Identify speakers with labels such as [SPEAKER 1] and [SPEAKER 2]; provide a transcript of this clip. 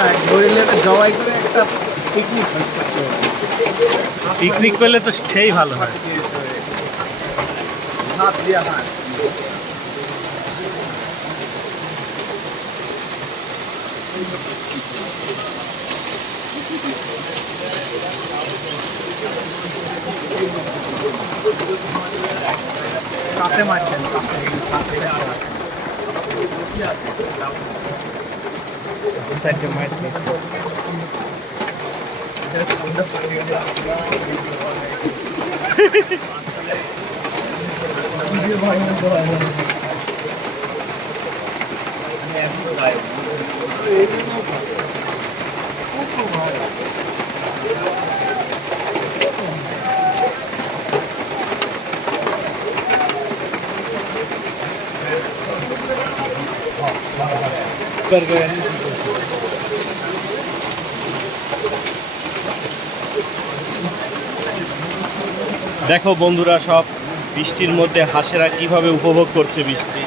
[SPEAKER 1] না ধরলে জবাই করে একটা পিকনিক
[SPEAKER 2] পিকনিক করলে তো খেয়েই ভালো হয়।
[SPEAKER 1] হাত কাছে মারছেন কাছে কাছে
[SPEAKER 2] Inside your mind, please. कर गए हैं দেখো বন্ধুরা সব বৃষ্টির মধ্যে হাঁসেরা কীভাবে উপভোগ করছে বৃষ্টি?